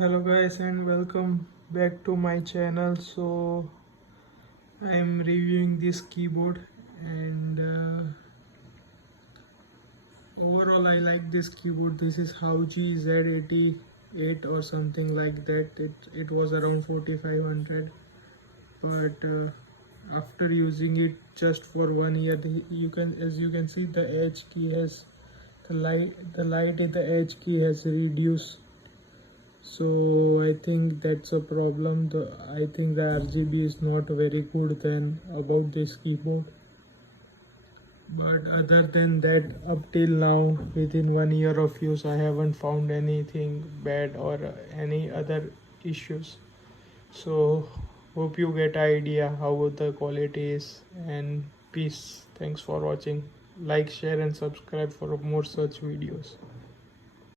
Hello guys and welcome back to my channel. So I am reviewing this keyboard and overall I like this keyboard. This is houji z88 or something like that. It was around 4500, but after using it just for 1 year, as you can see, the edge key has the light in the edge key has reduced. So I think that's a problem. I think the RGB is not very good then about this keyboard. But other than that, up till now, within 1 year of use, I haven't found anything bad or any other issues. So hope you get idea how the quality is, and peace. Thanks for watching. Like, share and subscribe for more such videos.